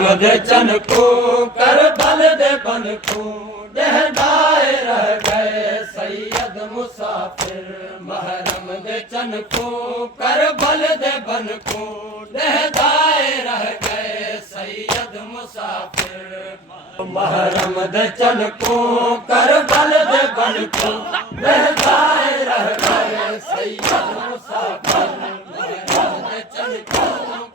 दे चन को कर बल दे बन को दहदाए रह गए सैयद मुसाफिर। महरम दे चन को कर बल दे बन को दहदाए रह गए सैयद मुसाफिर। महरम दे चन को कर बल दे बन को दहदाए रह गए सैयद मुसाफिर। महरम दे चन को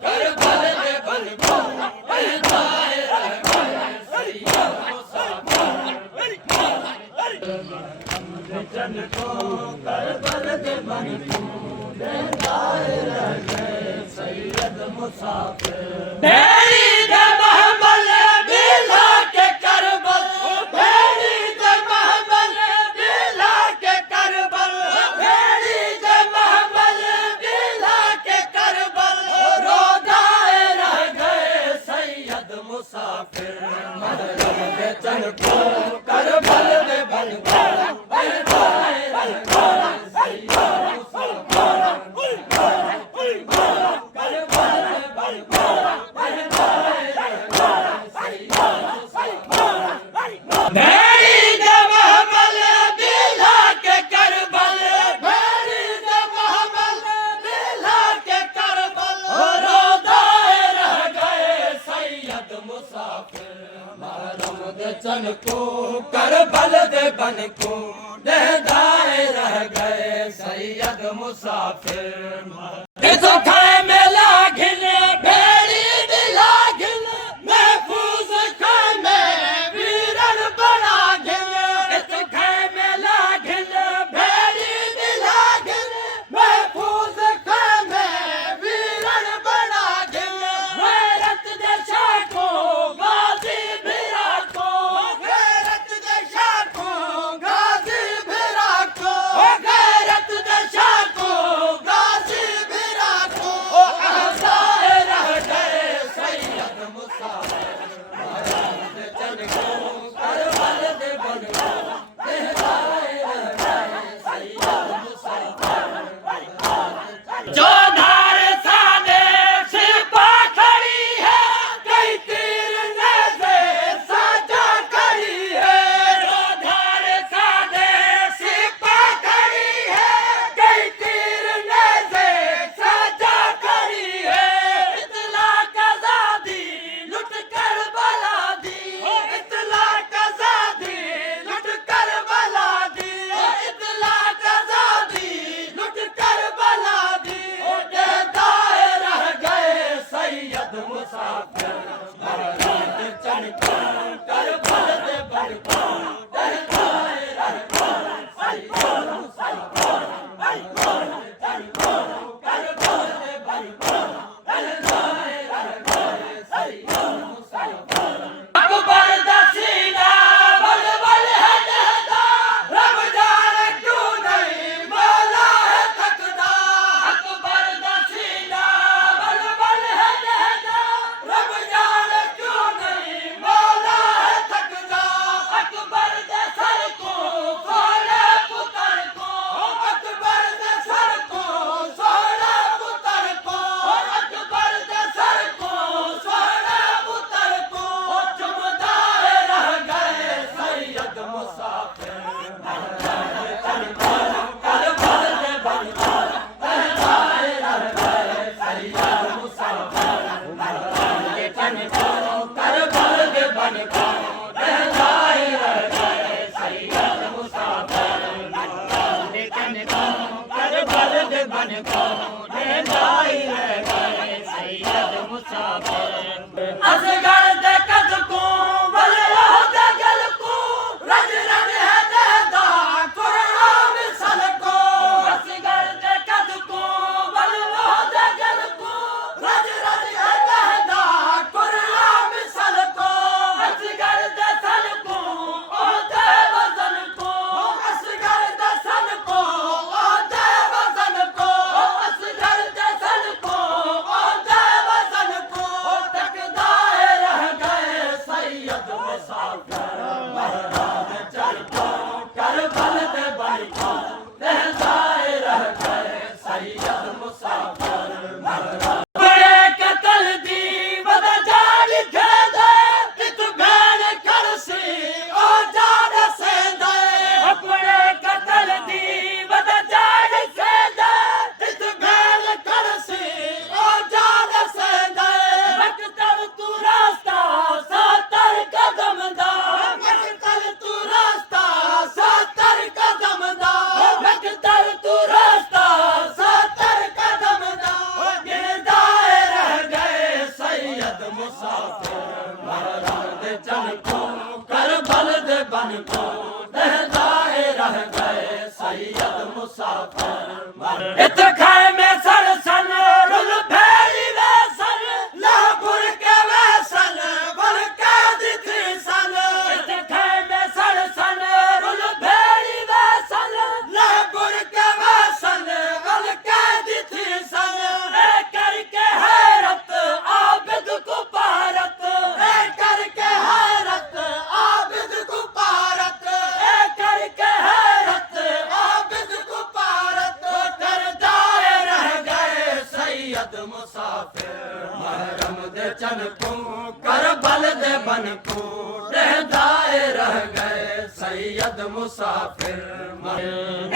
कर बल दे बन को दहदाए रह गए सैयद मुसाफिर। चन को कर बल दे बन को दहदाए रह गए सैयद मुसाफिर। भेड़ी दे महमल बिला के करबल, भेड़ी दे महमल बिला के करबल, भेड़ी दे महमल बिला के करबल। रोजाए रह गए सैयद मुसाफिर। महरम दे चन को कर बल दे बन को दहदाए रह गए सैयद मुसाफिर। भेड़ी दे महमल बिला के करबल, भेड़ी दे महमल बिला के करबल। रोजाए रह गए सैयद मुसाफिर। महरम दे चन को कर बल दे बन को दहदाए रह गए सैयद मुसाफिर। इस खाए में लागिन भेड़ी दिला घिन, महफूज खाए में वीरन बना घिन। इस खाए में लागिन भेड़ी दिला घिन, महफूज खाए में वीरन बना घिन। गैरत दे शाको गाजी भिरा को, गैरत दे शाको गाजी भिरा को, गैरत दे शाको गाजी भिरा को। आज़ाए रह गए सैयद मुसाफिर। महरम दे चन को कर बल दे बन को दहदाए रह गए सैयद मुसाफिर। जो धार सादे सिपा खड़ी है, कई तीर नेज़े साजा करी है। जो धार सादे सिपा खड़ी है, कई तीर नेज़े साजा करी है। इतला कज़ादी लुट कर बला दी, इतला कज़ादी लुट कर बला दी, इतला कज़ादी लुट कर बला दी। दहदाए रह गए सैयद मुसाफिर। महरम दे चन को कर बल दे बन को दहदाए रह गए सैयद मुसाफिर। महरम दे चन को कर बल दे बन को दहदाए रह गए सैयद मुसाफिर। अकबर दा सीना बल बल है दहदा, रब जाने क्यों नहीं मौला है थकदा। अकबर दा सीना बल बल है दहदा, रब जाने क्यों नहीं मौला है थकदा। अकबर दे सर को सोने पुत्र को, अकबर दे सर को सोने पुत्र को, अकबर दे सर को सोने पुत्र को। चुमदाए रह गए सैयद मुसाफिर। महरम दे चन को कर बल दे बन को दहदाए रह गए सैयद मुसाफिर। महरम दे चन को कर बल दे बन को दहदाए रह गए सैयद मुसाफिर। महरम दे चन को कर बल दे बन को दहदाए रह गए सैयद मुसाफिर। असगर दे कद को बल दे गल को, रज रज है दहदा कुरान मिसल को। असगर दे कद को बल दे गल को, रज रज है दहदा कुरान मिसल को। असगर मुसाफिर महरम दे चन को करबल दे बन को दहदाए रह गए सैयद मुसाफिर इत खाए में सर सन रुल भेड़ी वे सन लापुर के वे सन बल के दिथी सन इत खाए में सर सन रुल भेड़ी वे सन लापुर के वे सन बल के दिथी सन ए करके हैरत आबिद को पारत ए करके हैरत आबिद को पारत ए करके हैरत आबिद को पारत कर जाए रह गए सैयद मुसाफिर महरम दे चन को करबल दे बन को रहदाए रह गए सैयद मुसाफिर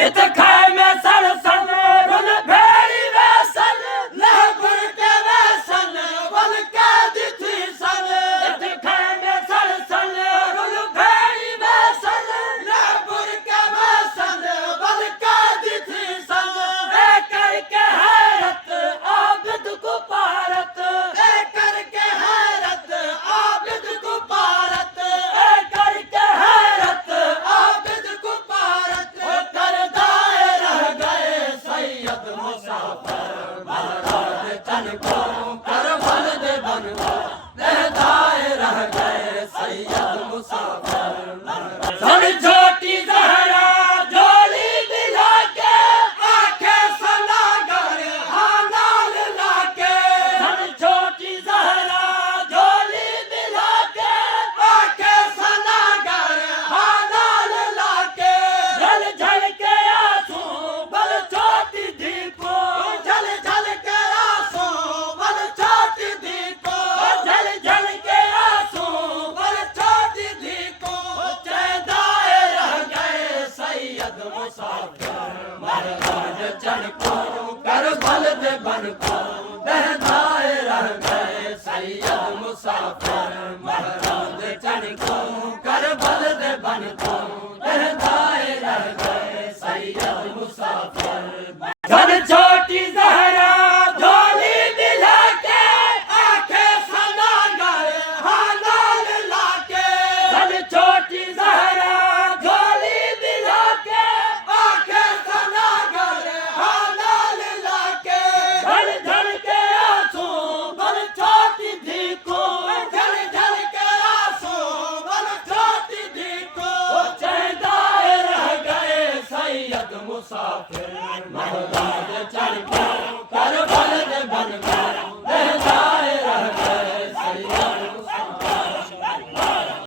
इत खाए में सर सन रुल भेड़ी वे सन लहपुर के वे सन बल के दिथी सन इत खाए में सर सन रुल भेड़ी वे सन लहपुर के वे सन बल के दिथी सन ए करके हैरत आबिद को पारत ए करके हैरत आबिद को पारत ए करके हैरत आबिद को पारत कर दाए रह गए सैयद मुसाफिर महरम दे चन को करबल दे बन को लहदाए रह गए सैयद मुसाफिर सन छोटी जहरा झोली दिला के आंखें सनागर हानाल लाके सन छोटी जहरा झोली दिला के आंखें सनागर हानाल लाके झल झल के आंसू बल छोटी धी को झल झल के आंसू बल छोटी धी को झल झल के आंसू बल छोटी धी को चैदाए रह गए सैयद मुसाफिर महरम दे चन को करबल दे बन को दहदाए रह गए सैयद मुसाफिर महरम दे चन को करबल दे बन को दहदाए रह गए सैयद मुसाफिर सन छोटी जहरा झोली दिला के आंखें सनागर हानाल लाके सन छोटी जहरा झोली दिला के आंखें सनागर हानाल लाके झल झल के आंसू बल छोटी धी को झल झल के आंसू बल छोटी धी को चैदाए रह गए सैयद मुसाफिर महरम दे चन को